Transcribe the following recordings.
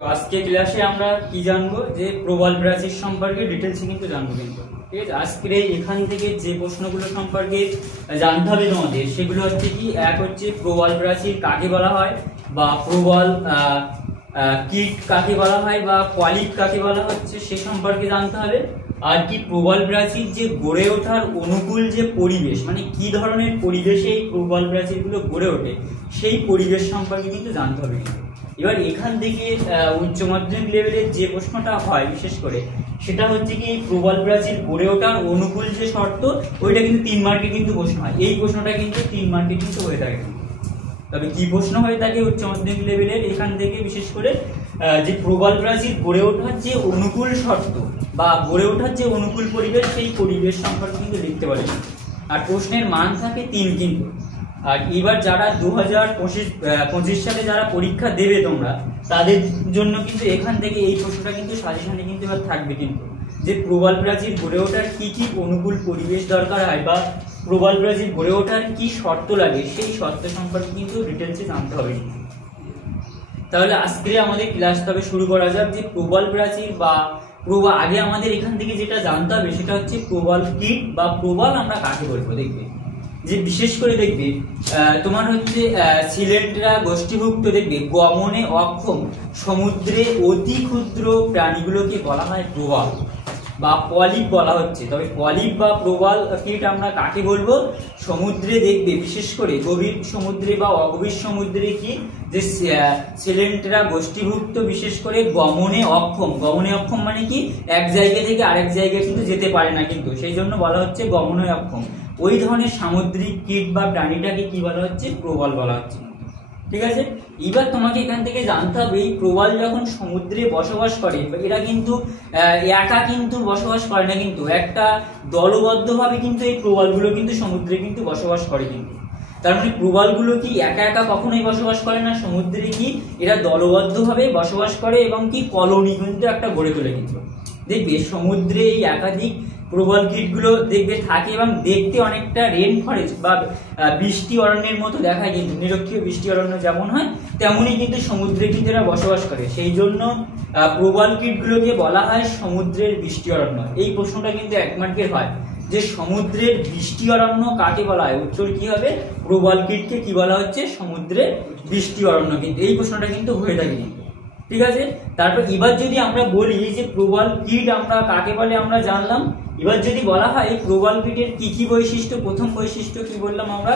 আজকে ক্লাসে আমরা কি জানবো যে প্রবাল প্রাচীর সম্পর্কে ডিটেলসে কিন্তু জানবো কিন্তু ঠিক আছে। আজকের এখান থেকে যে প্রশ্নগুলো সম্পর্কে জানতে হবে তোমাদের সেগুলো হচ্ছে কি, এক হচ্ছে প্রবাল প্রাচীর কাকে বলা হয় বা প্রবাল কীট কাকে বলা হয় বা পলিপ কাকে বলা হচ্ছে সে সম্পর্কে জানতে হবে। আর কি প্রবাল প্রাচীর যে গড়ে ওঠার অনুকূল যে পরিবেশ, মানে কি ধরনের পরিবেশে এই প্রবাল প্রাচীরগুলো গড়ে ওঠে সেই পরিবেশ সম্পর্কে কিন্তু জানতে হবে। এবার এখান থেকে উচ্চ মাধ্যমিক লেভেলের যে প্রশ্নটা হয় বিশেষ করে সেটা হচ্ছে কি, প্রবাল প্রাচীর গড়ে ওঠার অনুকূল যে শর্ত ওইটা কিন্তু 3 মার্কে কিন্তু প্রশ্ন হয়। এই প্রশ্নটা কিন্তু 3 মার্কে কিন্তু হয়ে থাকে। তবে কি প্রশ্ন হয়ে থাকে উচ্চ মাধ্যমিক লেভেলের এখান থেকে বিশেষ করে যে প্রবাল প্রাচীর গড়ে ওঠার যে অনুকূল শর্ত বা গড়ে ওঠার যে অনুকূল পরিবেশ সেই পরিবেশ সম্পর্কে কিন্তু লিখতে পারে। আর প্রশ্নের মান থাকে 3 কিন্তু। আর এবার যারা 2025 সালে যারা পরীক্ষা দেবে তোমরা তাদের জন্য কিন্তু এখান থেকে এই প্রশ্নটা কিন্তু সাজেশনে কিন্তু এবার থাকবে কিন্তু, যে প্রবাল প্রাচীর গড়ে ওঠার কি কি অনুকূল পরিবেশ দরকার হয় বা প্রবাল প্রাচীর গড়ে ওঠার কি শর্ত লাগে সেই শর্ত সম্পর্কে কিন্তু ডিটেলসে জানতে হবে। তাহলে আজকে আমাদের ক্লাস তবে শুরু করা যাক যে প্রবাল প্রাচীর বা আগে আমাদের এখান থেকে যেটা জানতে হবে সেটা হচ্ছে প্রবাল কীট বা প্রবাল আমরা কাকে বলবো। দেখবে যে বিশেষ করে দেখবে তোমার হচ্ছে সিলেটরা গোষ্ঠীভুক্ত দেখবে গমনে অক্ষম সমুদ্রে অতি ক্ষুদ্র প্রাণীগুলোকে বলা হয় প্রবাল বা পলিপ বলা হচ্ছে। তবে পলিপ বা প্রবাল কীট আমরা কাকে বলবো, সমুদ্রে দেখবে বিশেষ করে গভীর সমুদ্রে বা অগভীর সমুদ্রে কি যে সিলেন্টরা গোষ্ঠীভুক্ত বিশেষ করে গমনে অক্ষম মানে কি এক জায়গা থেকে আরেক জায়গায় কিন্তু যেতে পারে না কিন্তু, সেই জন্য বলা হচ্ছে গমনে অক্ষম। ওই ধরনের সামুদ্রিক কীট বা প্রাণীটাকে কি বলা হচ্ছে, প্রবাল বলা হচ্ছে। ঠিক আছে, এবার তোমাকে এখান থেকে জানতে হবে এই প্রবাল যখন সমুদ্রে বসবাস করে এরা কিন্তু একা কিন্তু বসবাস করে না, কিন্তু একটা দলবদ্ধভাবে কিন্তু এই প্রবালগুলো কিন্তু সমুদ্রে কিন্তু বসবাস করে কিন্তু। তার মানে প্রবালগুলো কি একা একা কখনোই বসবাস করে না, সমুদ্রে কি এরা দলবদ্ধভাবে বসবাস করে এবং কি কলোনি কিন্তু একটা গড়ে তোলে কিন্তু। দেখবে সমুদ্রে এই একাধিক প্রবাল কীটগুলো দেখবে থাকে এবং দেখতে অনেকটা রেন ফরেস্ট বা বৃষ্টি অরণ্যের মতো দেখায় কিন্তু, নিরক্ষীয় বৃষ্টি অরণ্য যেমন হয় তেমনই কিন্তু সমুদ্রে কিন্তু এরা বসবাস করে। সেই জন্য প্রবাল কীটগুলোকে বলা হয় সমুদ্রের বৃষ্টি অরণ্য। এই প্রশ্নটা কিন্তু 1 মার্কের হয় যে সমুদ্রের বৃষ্টি অরণ্য কাকে বলা হয়, উত্তর কি হবে, প্রবাল কীটকে কি বলা হচ্ছে, সমুদ্রের বৃষ্টি অরণ্য। কিন্তু এই প্রশ্নটা কিন্তু হয়ে থাকে কিন্তু। ঠিক আছে, তারপর এবার যদি আমরা বলি যে প্রবাল কীট আমরা কাকে বলে আমরা জানলাম। এবার যদি বলা হয় প্রবাল কীটের কি কি বৈশিষ্ট্য, প্রথম বৈশিষ্ট্য কি বললাম আমরা,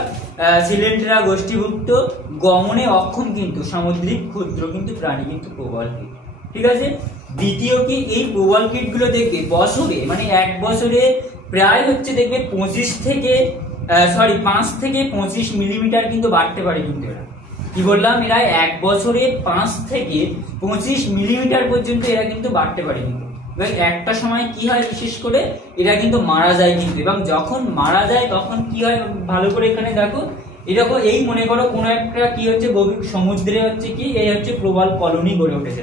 সিলেন্টরা গোষ্ঠীভুক্ত গমনে অক্ষম কিন্তু সামুদ্রিক ক্ষুদ্র কিন্তু প্রাণী কিন্তু প্রবাল কীট। ঠিক আছে, দ্বিতীয় কি, এই প্রবাল কীটগুলো দেখবে বছরে মানে 1 বছরে প্রায় হচ্ছে দেখবে 5 থেকে 25 মিলিমিটার কিন্তু বাড়তে পারে কিন্তু এরা। কি বললাম, এরা 1 বছরে 5 থেকে 25 মিলিমিটার পর্যন্ত এরা কিন্তু বাড়তে পারে কিন্তু। একটা সময় কি হয় বিশেষ করে এরা কিন্তু মারা যায় কিন্তু, এবং যখন মারা যায় তখন কি হয় ভালো করে এখানে দেখো, এরকম এই মনে করো কোন একটা কি হচ্ছে গভীর সমুদ্রে হচ্ছে কি এই হচ্ছে প্রবাল কলোনি গড়ে উঠেছে।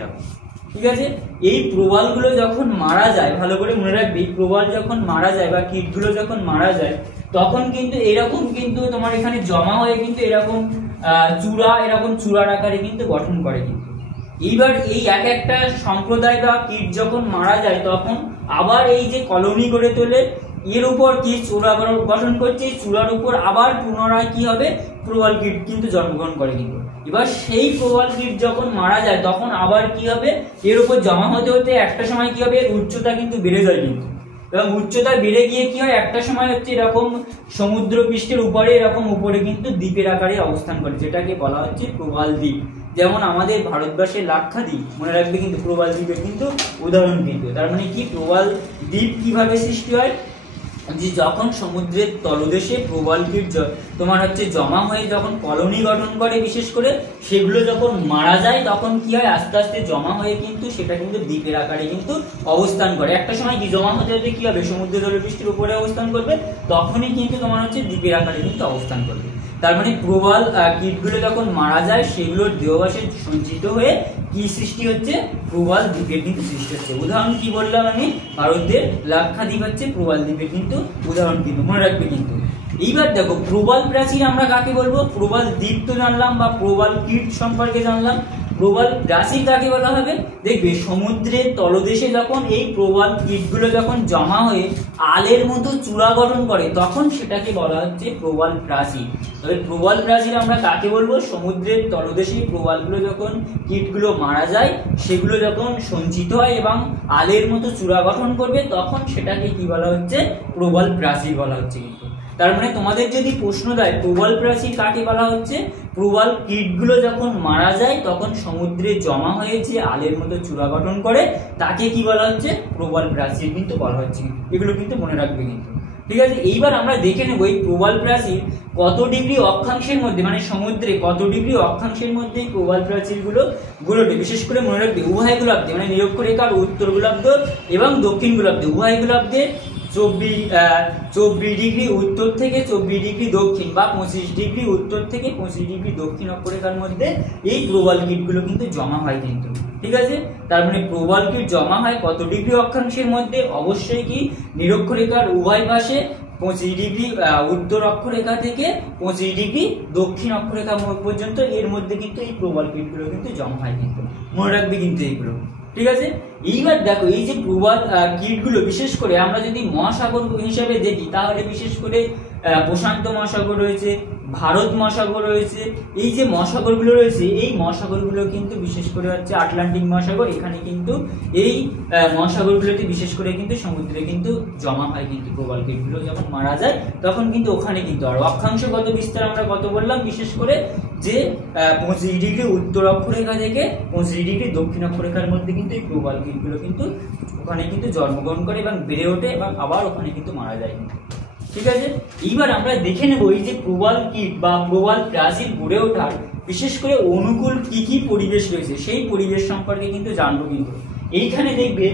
ঠিক আছে, এই প্রবালগুলো যখন মারা যায় ভালো করে মনে রাখবে, এই প্রবাল যখন মারা যায় বা কীটগুলো যখন মারা যায় তখন কিন্তু এরকম কিন্তু তোমার এখানে জমা হয়ে কিন্তু এরকম চূড়ার আকারে কিন্তু গঠন করে কিন্তু। এইবার এই এক একটা সম্প্রদায় বা কীট যখন মারা যায় তখন আবার এই যে কলোনি গড়ে তোলে, এর উপর কি চূড়া গঠন করছে, এই চূড়ার উপর আবার পুনরায় কি হবে, প্রবাল কীট কিন্তু জন্মগ্রহণ করে কিন্তু। এবার সেই প্রবাল কীট যখন মারা যায় তখন আবার কি হবে, এর উপর জমা হতে হতে একটা সময় কি হবে, এর উচ্চতা কিন্তু বেড়ে যায় কিন্তু, এবং উচ্চতা বেড়ে গিয়ে কি হয় একটা সময় হচ্ছে এরকম সমুদ্র পৃষ্ঠের উপরে এরকম উপরে কিন্তু দ্বীপের আকারে অবস্থান করে, যেটাকে বলা হচ্ছে প্রবাল দ্বীপ। যেমন আমাদের ভারতবর্ষের লাক্ষাদ্বীপ মনে রাখবে কিন্তু প্রবাল দ্বীপের কিন্তু উদাহরণ কিন্তু। তার মানে কি, প্রবাল দ্বীপ কিভাবে সৃষ্টি হয়, যে যখন সমুদ্রের তলদেশে প্রবাল কীট তোমার হচ্ছে জমা হয়ে যখন কলোনি গঠন করে বিশেষ করে, সেগুলো যখন মারা যায় তখন কি হয় আস্তে আস্তে জমা হয়ে কিন্তু সেটা কিন্তু দ্বীপের আকারে কিন্তু অবস্থান করে। একটা সময় কি জমা হতে হতে কি হবে, সমুদ্র জলপৃষ্ঠের উপরে অবস্থান করবে, তখনই কিন্তু তোমার হচ্ছে দ্বীপের আকারে কিন্তু অবস্থান করবে। তার মানে প্রবাল কীটগুলো যখন মারা যায় সেগুলোর দেহবাসে সঞ্চিত হয়ে কি সৃষ্টি হচ্ছে, প্রবাল দ্বীপের কিন্তু সৃষ্টি হচ্ছে। উদাহরণ কি বললাম আমি, ভারতের লাক্ষাদ্বীপ হচ্ছে প্রবাল দ্বীপের কিন্তু উদাহরণ কিন্তু, মনে রাখবে কিন্তু। এইবার দেখো প্রবাল প্রাচীর আমরা কাকে বলবো, প্রবাল দ্বীপ তো জানলাম বা প্রবাল কীট সম্পর্কে জানলাম, প্রবাল প্রাচীর কাকে বলা হবে? দেখবে সমুদ্রের তলদেশে যখন এই প্রবাল কীটগুলো যখন জমা হয়ে আলের মতো চূড়া গঠন করে তখন সেটাকে বলা হচ্ছে প্রবাল প্রাচীর। তবে প্রবাল প্রাচীর আমরা কাকে বলবো? সমুদ্রের তলদেশে প্রবালগুলো যখন কীটগুলো মারা যায় সেগুলো যখন সঞ্চিত হয় এবং আলের মতো চূড়া গঠন করবে তখন সেটাকে কি বলা হচ্ছে? প্রবাল প্রাচীর বলা হচ্ছে। কিন্তু তার মানে তোমাদের যদি প্রশ্ন দেয় প্রবাল প্রাচীর কাকে বলা হচ্ছে, প্রবাল কীটগুলো যখন মারা যায় তখন সমুদ্রে জমা হয়ে যে আলের মতো চূড়া গঠন করে তাকে কি বলা হচ্ছে? প্রবাল প্রাচীর কিন্তু বলা হচ্ছে। এগুলো কিন্তু মনে রাখবে কিন্তু, ঠিক আছে। এইবার আমরা দেখে নেব এই প্রবাল প্রাচীর কত ডিগ্রি অক্ষাংশের মধ্যে, মানে সমুদ্রে কত ডিগ্রি অক্ষাংশের মধ্যে প্রবাল প্রাচীর গুলোতে বিশেষ করে মনে রাখবে উভয় গোলার্ধে, মানে নিরক্ষরেখার উত্তর গোলার্ধ এবং দক্ষিণ গোলার্ধে উভয় গোলার্ধে 24 ডিগ্রি উত্তর থেকে 24 ডিগ্রি দক্ষিণ বা 25 ডিগ্রি উত্তর থেকে 25 ডিগ্রি দক্ষিণ অক্ষরেখার মধ্যে এই প্রবাল কীটগুলো কিন্তু জমা হয় কিন্তু, ঠিক আছে। তার মানে প্রবাল কীট জমা হয় কত ডিগ্রি অক্ষাংশের মধ্যে? অবশ্যই কি নিরক্ষরেখার উভয় পাশে 25 ডিগ্রি উত্তর অক্ষরেখা থেকে 25 ডিগ্রি দক্ষিণ অক্ষরেখা পর্যন্ত, এর মধ্যে কিন্তু এই প্রবাল কীটগুলো কিন্তু জমা হয় কিন্তু, মনে রাখবে কিন্তু এইগুলো, ঠিক আছে। এইবার দেখো এই যে প্রবাল কীটগুলো বিশেষ করে আমরা যদি মহাসাগর হিসাবে দেখি তাহলে বিশেষ করে প্রশান্ত মহাসাগর রয়েছে, ভারত মহাসাগর রয়েছে, এই যে মহাসাগরগুলো রয়েছে এই মহাসাগরগুলো কিন্তু বিশেষ করে হচ্ছে আটলান্টিক মহাসাগর, এখানে কিন্তু এই মহাসাগরগুলোতে বিশেষ করে কিন্তু সমুদ্রে কিন্তু জমা হয় কিন্তু প্রবাল কীটগুলো যখন মারা যায় তখন কিন্তু ওখানে কিন্তু আর অক্ষাংশগত বিস্তার আমরা কত বললাম? বিশেষ করে যে 25 ডিগ্রি উত্তর অক্ষরেখা থেকে 25 ডিগ্রি দক্ষিণ অক্ষরেখার মধ্যে কিন্তু এই প্রবাল কীটগুলো কিন্তু ওখানে কিন্তু জন্মগ্রহণ করে এবং বেড়ে ওঠে এবং আবার ওখানে কিন্তু মারা যায় কিন্তু, ঠিক আছে। এইবার আমরা দেখে নেব এই যে প্রবাল কীট বা প্রবাল প্রাচীর গড়ে ওঠার বিশেষ করে অনুকূল কি কি পরিবেশ রয়েছে সেই পরিবেশ সম্পর্কে কিন্তু জানবো কিন্তু। এইখানে দেখবে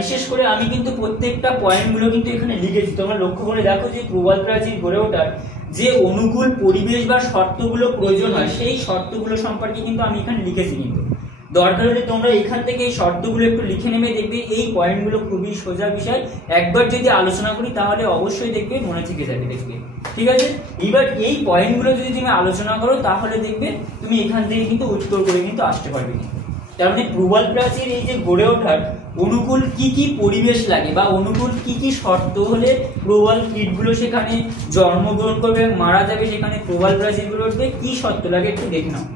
বিশেষ করে আমি কিন্তু প্রত্যেকটা পয়েন্টগুলো কিন্তু এখানে লিখেছি, তোমরা লক্ষ্য করে দেখো যে প্রবাল প্রাচীর গড়ে ওঠার যে অনুকূল পরিবেশ বা শর্তগুলো প্রয়োজন হয় সেই শর্তগুলো সম্পর্কে কিন্তু আমি এখানে লিখেছি কিন্তু। দরকার হলে তোমরা এখান থেকে এই শর্তগুলো একটু লিখে নেবে, দেখবে এই পয়েন্টগুলো খুবই সোজা বিষয়, একবার যদি আলোচনা করি তাহলে অবশ্যই দেখবে মনে থেকে যাবে, দেখবে, ঠিক আছে। এবার এই পয়েন্টগুলো যদি তুমি আলোচনা করো তাহলে দেখবে তুমি এখান থেকে কিন্তু উত্তর করে কিন্তু আসতে পারবে কিন্তু। তার মানে প্রবাল প্রাচীর এই যে গড়ে ওঠার অনুকূল কি কি পরিবেশ লাগে বা অনুকূল কি কি শর্ত হলে প্রবাল কীটগুলো সেখানে জন্মগ্রহণ করবে এবং মারা যাবে, সেখানে প্রবাল প্রাচীরগুলো উঠবে, কি শর্ত লাগে একটু দেখে নাও।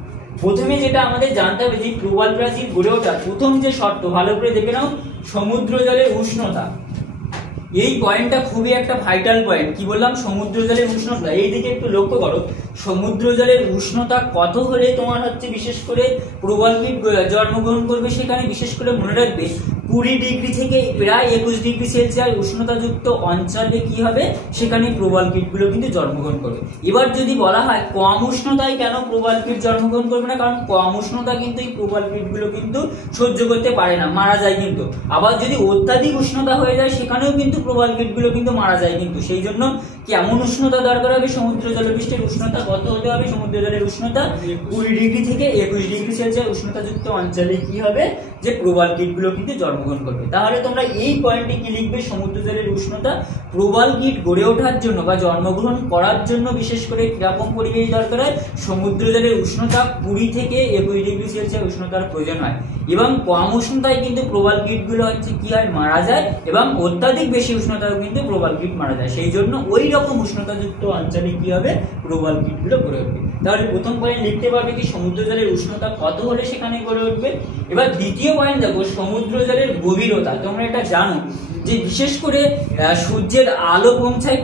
প্রথমে যেটা আমাদের জানতে হবে যে প্রবাল প্রাচীর গড়ে ওঠার প্রথম যে শর্ত, ভালো করে দেখে নাও, সমুদ্র জলের উষ্ণতা। এই পয়েন্টটা খুবই একটা ভাইটাল পয়েন্ট। কি বললাম? সমুদ্র জলের উষ্ণতা। এই দিকে একটু লক্ষ্য করো, সমুদ্র জলের উষ্ণতা কত হলে তোমার হচ্ছে বিশেষ করে প্রবাল কীট জন্মগ্রহণ করবে, সেখানে বিশেষ করে মনে রাখবে 20 ডিগ্রি থেকে প্রায় 21 ডিগ্রি সেলসিয়াস উষ্ণতাযুক্ত অঞ্চলে কি হবে, সেখানে প্রবাল কীটগুলো কিন্তু জন্মগ্রহণ করবে। এবার যদি বলা হয় কম উষ্ণতায় কেন প্রবাল কীট জন্মগ্রহণ করবে না, কারণ কম উষ্ণতা কিন্তু এই প্রবাল কীটগুলো কিন্তু সহ্য করতে পারে না, মারা যায় কিন্তু। আবার যদি অত্যাধিক উষ্ণতা হয়ে যায় সেখানেও কিন্তু প্রবাল কীটগুলো কিন্তু মারা যায় কিন্তু। সেই জন্য কেমন উষ্ণতা দরকার হবে? সমুদ্র জলপৃষ্ঠের উষ্ণতা কত হতে হবে? সমুদ্র জলের উষ্ণতা 20 ডিগ্রি থেকে 21 ডিগ্রি সেলসিয়াস উষ্ণতাযুক্ত অঞ্চলে কি হবে, যে প্রবাল কীটগুলো কিন্তু জন্মগ্রহণ করবে। তাহলে তোমরা এই পয়েন্টে কি লিখবে? সমুদ্র জলের উষ্ণতা প্রবাল কীট গড়ে ওঠার জন্য বা জন্মগ্রহণ করার জন্য বিশেষ করে কিরকম পরিবেশ দরকার হয়? সমুদ্র জলের উষ্ণতা 20 থেকে 21 ডিগ্রি সেলসিয়াস উষ্ণতার প্রয়োজন হয় এবং কম উষ্ণতায় কিন্তু প্রবাল কীটগুলো হচ্ছে কি হয়, মারা যায় এবং অত্যাধিক বেশি উষ্ণতায় কিন্তু প্রবাল কীট মারা যায়। সেই জন্য ওই রকম উষ্ণতাযুক্ত অঞ্চলে কি হবে, প্রবাল কীটগুলো গড়ে উঠবে। তাহলে প্রথম পয়েন্ট লিখতে পারবে কি সমুদ্র জলের উষ্ণতা কত হলে সেখানে গড়ে উঠবে। এবার দ্বিতীয় পয়েন্ট দেখো সমুদ্র জলের গভীরতা। তোমরা এটা জানো যে বিশেষ করে সূর্যের আলো পৌঁছায়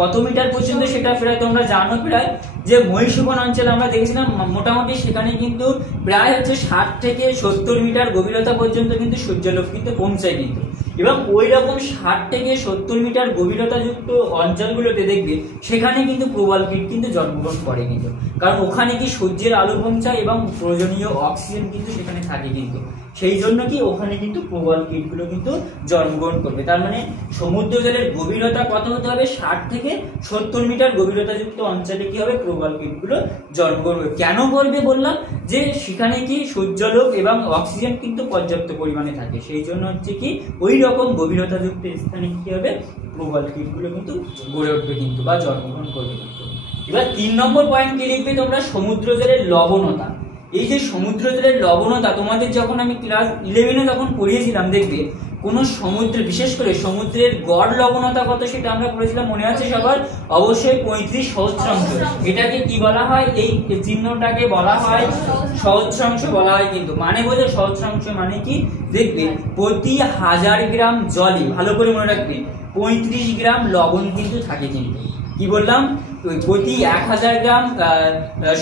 কত মিটার পর্যন্ত, সেটা প্রায় তোমরা জানো, প্রায় যে মহীশূর অঞ্চলে আমরা দেখেছিলাম মোটামুটি সেখানে কিন্তু প্রায় হচ্ছে 60 থেকে 70 মিটার গভীরতা পর্যন্ত কিন্তু সূর্যালোক কিন্তু পৌঁছায় কিন্তু। এবং ওই রকম 60 থেকে 70 মিটার গভীরতা যুক্ত অঞ্চলগুলোতে দেখবে সেখানে কিন্তু প্রবাল কীট কিন্তু জন্মগ্রহণ করে কিন্তু, কারণ ওখানে কি সূর্যের আলো পৌঁছায় এবং প্রয়োজনীয় অক্সিজেন কিন্তু সেখানে থাকে কিন্তু। সেই জন্য কি ওখানে কিন্তু প্রবাল কীটগুলো কিন্তু জন্মগ্রহণ করবে। তার মানে সমুদ্র জলের গভীরতা কত হতে হবে? 60 থেকে 70 মিটার গভীরতা যুক্ত অঞ্চলে কি হবে, প্রবাল কীটগুলো জন্মগ্রহণ করবে। কেন করবে বললাম, যে সেখানে কি সূর্যালোক এবং অক্সিজেন কিন্তু পর্যাপ্ত পরিমাণে থাকে, সেই জন্য হচ্ছে কি ওই রকম গভীরতা যুক্ত স্থানে কি হবে, প্রবাল কীটগুলো কিন্তু গড়ে উঠবে কিন্তু বা জন্মগ্রহণ করবে কিন্তু। এবার 3 নম্বর পয়েন্ট কি লিখবে তোমরা? সমুদ্র জলের লবণতা। এই যে সমুদ্র জলের লবণতা তোমাদের যখন আমি ক্লাস 11-এ যখন পড়িয়েছিলাম, দেখবে কোন সমুদ্র, বিশেষ করে সমুদ্রের গড় লবণতা কত সেটা আমরা পড়েছিলাম, মনে আছে সবার? অবশ্যই 35 সহস্রাংশ। এটাকে কি বলা হয়? এই চিহ্নটাকে বলা হয় সহস্রাংশ বলা হয় কিন্তু। মানে বোঝো সহস্রাংশ মানে কি? দেখবে প্রতি 1000 গ্রাম জলে, ভালো করে মনে রাখবে, 35 গ্রাম লবণ কিন্তু থাকে কিন্তু। কি বললাম? প্রতি 1000 গ্রাম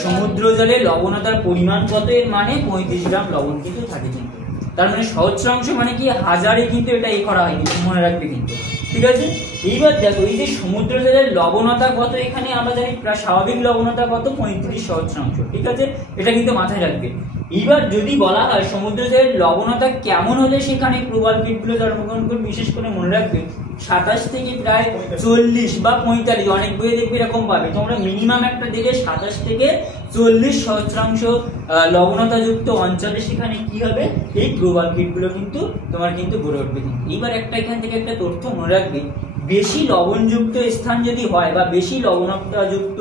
সমুদ্র জলে লবণতার পরিমাণ কত, এর মানে 35 গ্রাম লবণ কিন্তু থাকে কিন্তু। তার মানে সহস্রাংশ মানে কি হাজারে কিন্তু এটা করা হয় কিন্তু, মনে রাখবে কিন্তু। ঠিক আছে, এইবার দেখো এই যে সমুদ্র জলের লবণতা কত, এখানে আমরা জানি প্রায় স্বাভাবিক লবণতা কত, 35 সহস্রাংশ। ঠিক আছে, এটা কিন্তু মাথায় রাখবে। এইবার যদি বলা হয় সমুদ্র জলের লবণতা কেমন হলে সেখানে প্রবাল কীটগুলো জন্মগ্রহণ করবে, বিশেষ করে মনে রাখবে 27 থেকে প্রায় 40 বা 45, অনেক বইয়ে দেখবে এরকম পাবে তোমরা, মিনিমাম একটা দিকে 27 থেকে 40 সহস্রাংশ লবণতা যুক্ত অঞ্চলে সেখানে কি হবে, এই প্রবাল কীটগুলো কিন্তু তোমার কিন্তু গড়ে উঠবে। এইবার একটা এখান থেকে একটা তথ্য মনে রাখবে, বেশি লবণযুক্ত স্থান যদি হয় বা বেশি লবণতা যুক্ত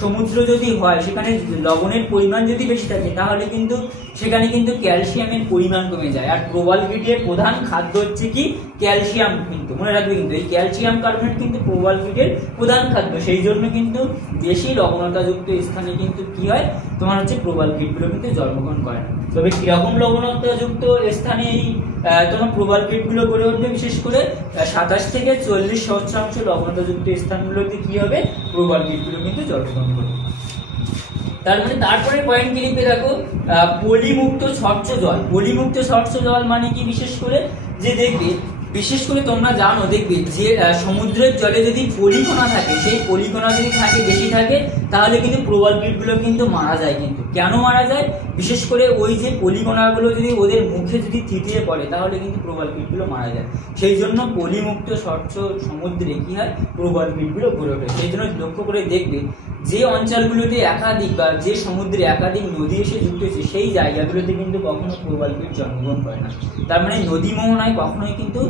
সমুদ্র যদি হয়, সেখানে লবণের পরিমাণ যদি বেশি থাকে, তাহলে কিন্তু সেখানে কিন্তু ক্যালসিয়ামের পরিমাণ কমে যায়। আর প্রবাল কীটের প্রধান খাদ্য হচ্ছে কি? ক্যালসিয়াম কিন্তু, মনে রাখবে কিন্তু। এই ক্যালসিয়াম কার্বনেট কিন্তু প্রবাল কীটের প্রধান খাদ্য, সেই জন্য কিন্তু বেশি লবণতা যুক্ত স্থানে কিন্তু কি হয়, তোমার হচ্ছে প্রবাল কীটগুলো কিন্তু জন্মগ্রহণ করে না। তবে কিরকম লবণতা যুক্ত স্থানে এই তোমার প্রবাল কীটগুলো গড়ে উঠবে, বিশেষ করে 27 থেকে 40 সহস্রাংশ লবণতা যুক্ত স্থানগুলোতে কি হবে, প্রবাল কীটগুলো কিন্তু জন্মগ্রহণ করবে। তার মানে তারপরে পয়েন্ট কি লিখবে দেখো, পলিমুক্ত স্বচ্ছ জল। পলিমুক্ত স্বচ্ছ জল মানে কি? বিশেষ করে যে দেখবে, বিশেষ করে তোমরা জানো, দেখবে যে সমুদ্রের জলে যদি পলিকণা থাকে, সেই পলিকণা যদি থাকে, বেশি থাকে, তাহলে কিন্তু প্রবাল কীটগুলো কিন্তু মারা যায় কিন্তু। কেন মারা যায়? বিশেষ করে ওই যে পলিকণাগুলো যদি ওদের মুখে যদি থিতিয়ে পড়ে, তাহলে কিন্তু প্রবাল কীটগুলো মারা যায়। সেই জন্য পলিমুক্ত স্বচ্ছ সমুদ্রে কি হয়, প্রবাল কীটগুলো গড়ে ওঠে। সেই জন্য লক্ষ্য করে দেখবে যে অঞ্চলগুলোতে একাধিক বা যে সমুদ্রে একাধিক নদী এসে যুক্ত হয়েছে, সেই জায়গাগুলোতে কিন্তু কখনো প্রবাল কীট জন্মগ্রহণ করে না। তার মানে নদী মোহনায় কখনোই কিন্তু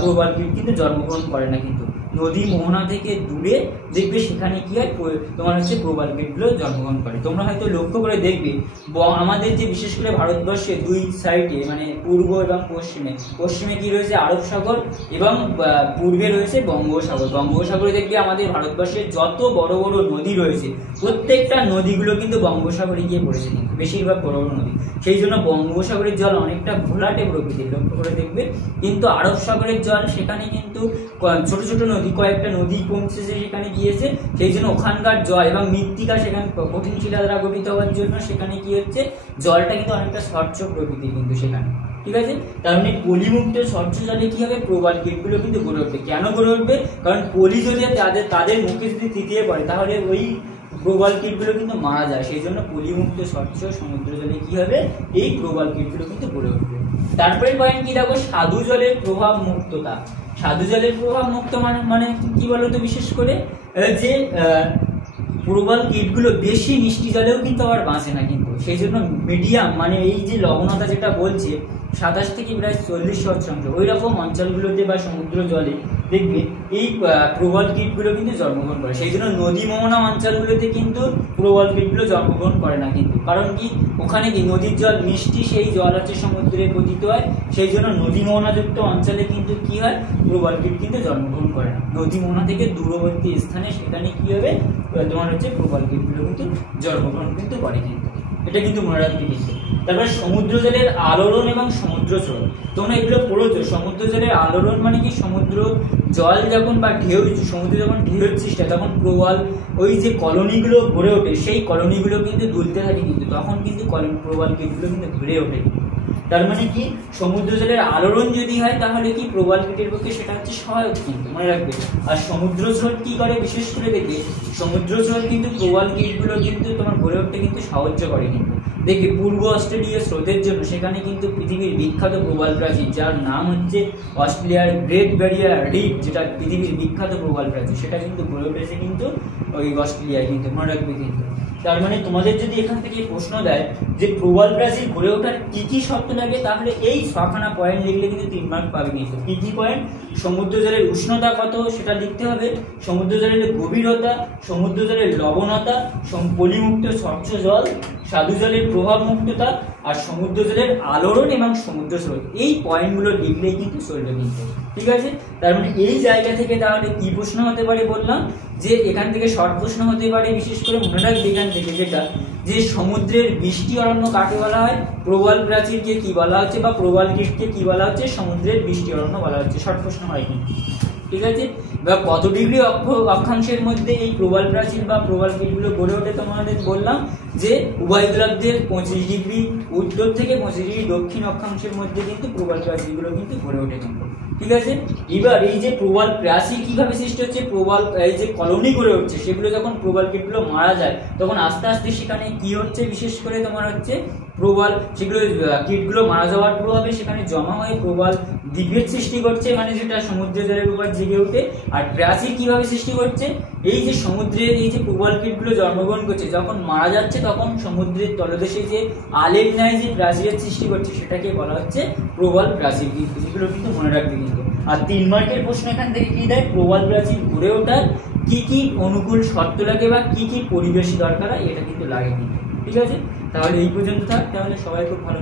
প্রবাল কীট কিন্তু জন্মগ্রহণ করে না কিন্তু। নদী মোহনা থেকে দূরে দেখবে সেখানে কি হয়, তোমার হচ্ছে প্রবাল কীটগুলো জন্মগ্রহণ করে। তোমরা হয়তো লক্ষ্য করে দেখবে আমাদের যে বিশেষ করে ভারতবর্ষে দুই সাইডে, মানে পূর্ব এবং পশ্চিমে, পশ্চিমে কি রয়েছে আরব সাগর এবং পূর্বে রয়েছে বঙ্গোপসাগর। বঙ্গোপসাগরে দেখবে আমাদের ভারতবর্ষের যত বড় বড় নদী রয়েছে, প্রত্যেকটা নদীগুলো কিন্তু বঙ্গোপসাগরে গিয়ে পড়েছে কিন্তু, বেশিরভাগ বড় বড় নদী। সেই জন্য বঙ্গোপসাগরের জল অনেকটা ঘোলাটে প্রকৃতির, লক্ষ্য করে দেখবে। কিন্তু আরব সাগরের জল, সেখানে কিন্তু ছোট ছোট নদী, কয়েকটা নদী পৌঁছেছে সেখানে গিয়েছে, সেই জন্য ওখানকার জল এবং মৃত্তিকা সেখানে কঠিন শিলা দ্বারা গঠিত হওয়ার জন্য সেখানে কি হচ্ছে, জলটা কিন্তু অনেকটা স্বচ্ছ প্রকৃতির কিন্তু সেখানে। ঠিক আছে, তার মানে পলিমুক্ত স্বচ্ছ জলে কি হবে, প্রবাল কীটগুলো কিন্তু গড়ে উঠবে। কেন গড়ে উঠবে? কারণ পলি যদি তাদের মুখে যদি থিতিয়ে পড়ে, তাহলে ওই প্রবাল কীটগুলো কিন্তু মারা যায়। সেই জন্য পলিমুক্ত স্বচ্ছ সমুদ্র জলে কি হবে, এই প্রবাল কীটগুলো কিন্তু গড়ে উঠবে। তারপরে পয়েন্ট কি দেখো, স্বাদু জলের প্রভাব মুক্ততা। স্বাদু জলের প্রভাব মুক্ত মানে কি বলতো, বিশেষ করে যে প্রবাল কীটগুলো বেশি মিষ্টি জলেও কিন্তু আবার বাঁচে না কিন্তু। সেই জন্য মিডিয়াম, মানে এই যে লবণতা যেটা বলছে 27 থেকে প্রায় 40 সহস্রাংশ, ওই রকম অঞ্চলগুলোতে বা সমুদ্র জলে দেখবে এই প্রবাল কীটগুলো কিন্তু জন্মগ্রহণ করে। সেই জন্য নদী মোহনা অঞ্চলগুলোতে কিন্তু প্রবাল কীটগুলো জন্মগ্রহণ করে না কিন্তু। কারণ কি, ওখানে কি নদীর জল মিষ্টি, সেই জল হচ্ছে সমুদ্রে পতিত হয়। সেই জন্য নদী মোহনাযুক্ত অঞ্চলে কিন্তু কি হয়, প্রবাল কীট কিন্তু জন্মগ্রহণ করে না। নদী মোহনা থেকে দূরবর্তী স্থানে সেখানে কি হবে, তোমার হচ্ছে প্রবাল কীটগুলো কিন্তু জন্মগ্রহণ কিন্তু করে কিন্তু। এটা কিন্তু মনে রাখতে কিন্তু। তারপরে সমুদ্র জলের আলোড়ন এবং সমুদ্র স্রোত, তোমরা এগুলো পড়েছো। সমুদ্র জলের আলোড়ন মানে কি, সমুদ্র জল যখন বা ঢেউ, সমুদ্রে যখন ঢেউর সৃষ্টি হয়, তখন প্রবাল ওই যে কলোনিগুলো গড়ে ওঠে, সেই কলোনিগুলো কিন্তু দুলতে থাকে কিন্তু, তখন কিন্তু প্রবাল কীটগুলো কিন্তু ঘুরে ওঠে। তার মানে কি, সমুদ্র জলের আলোড়ন যদি হয়, তাহলে কি প্রবাল কীটের পক্ষে সেটা হচ্ছে সহায়ক কিন্তু, মনে রাখবে। আর সমুদ্র স্রোত কি করে, বিশেষ করে দেখবে সমুদ্র স্রোত কিন্তু প্রবাল কীটগুলো কিন্তু তোমার গড়ে উঠতে কিন্তু সাহায্য করে কিন্তু। দেখবে পূর্ব অস্ট্রেলিয়া স্রোতের জন্য সেখানে কিন্তু পৃথিবীর বিখ্যাত প্রবাল প্রাচীর, যার নাম হচ্ছে অস্ট্রেলিয়ার গ্রেট ব্যারিয়ার রিফ, যেটা পৃথিবীর বিখ্যাত প্রবাল প্রাচীর, সেটা কিন্তু গড়ে উঠেছে কিন্তু ওই অস্ট্রেলিয়ায় কিন্তু, মনে রাখবে কিন্তু। তার মানে তোমাদের যদি এখান থেকে প্রশ্ন দেয় যে প্রবাল প্রাচীর গড়ে ওঠার কি কি শর্ত লাগে, তাহলে এই ছখানা পয়েন্ট লিখলে কিন্তু 3 মার্ক পাবে। কিন্তু কি কি পয়েন্ট? সমুদ্র জলের উষ্ণতা কত সেটা লিখতে হবে, সমুদ্র জলের গভীরতা, সমুদ্র জলের লবণতা, পলিমুক্ত স্বচ্ছ জল, স্বাদু জলের প্রভাব মুক্ততা, আর সমুদ্র জলের আলোড়ন এবং সমুদ্র স্রোত। এই পয়েন্টগুলো লিখলেই কিন্তু চলবে কিন্তু, ঠিক আছে। তার মানে এই জায়গা থেকে তাহলে কি প্রশ্ন হতে পারে বললাম, যে এখান থেকে শর্ট প্রশ্ন হতে পারে, বিশেষ করে মনে রাখবে এখান থেকে যেটা, যে সমুদ্রের বৃষ্টি অরণ্য কাকে বলা হয়, প্রবাল প্রাচীরকে কি বলা হচ্ছে, বা প্রবাল গিটকে কি বলা হচ্ছে, সমুদ্রের বৃষ্টি অরণ্য বলা হচ্ছে। শর্ট প্রশ্ন হয় কিন্তু, ঠিক আছে। বা কত ডিগ্রি অক্ষাংশের মধ্যে এই প্রবাল প্রাচীর বা প্রবাল গিটগুলো গড়ে ওঠে, তোমাদের বললাম যে উভয় গোলার্ধের 25 ডিগ্রি উত্তর থেকে 25 ডিগ্রি দক্ষিণ অক্ষাংশের মধ্যে কিন্তু প্রবাল প্রাচীরগুলো কিন্তু গড়ে ওঠে কিন্তু, ঠিক আছে। এবার এই যে প্রবাল প্রাচীর কিভাবে সৃষ্টি হচ্ছে, প্রবাল এই যে কলোনি গড়ে উঠছে সেগুলো যখন প্রবাল গিটগুলো মারা যায় তখন আস্তে আস্তে সেখানে কি হচ্ছে, বিশেষ করে তোমার হচ্ছে প্রবাল সেগুলো কীটগুলো মারা যাওয়ার প্রভাবে সেখানে জমা হয়ে প্রবাল দ্বীপের সৃষ্টি করছে, মানে যেটা সমুদ্র জলের উপর জেগে ওঠে। আর প্রাচীর কিভাবে সৃষ্টি করছে, এই যে সমুদ্রের এই যে প্রবাল কীটগুলো জন্মগ্রহণ করছে যখন মারা যাচ্ছে তখন সমুদ্রের তলদেশে যে আলের ন্যায় যে প্রাচীরের সৃষ্টি করছে সেটাকে বলা হচ্ছে প্রবাল প্রাচীর। এগুলো কিন্তু মনে রাখবে কিন্তু। আর 3 মার্কের প্রশ্ন এখান থেকে কি দেয়, প্রবাল প্রাচীর গড়ে ওঠার কি কি অনুকূল শর্ত লাগে বা কি কি পরিবেশ দরকার হয়, এটা কিন্তু লাগে কিন্তু, ঠিক আছে। তাহলে এই পর্যন্ত থাক, তাহলে সবাই খুব ভালো।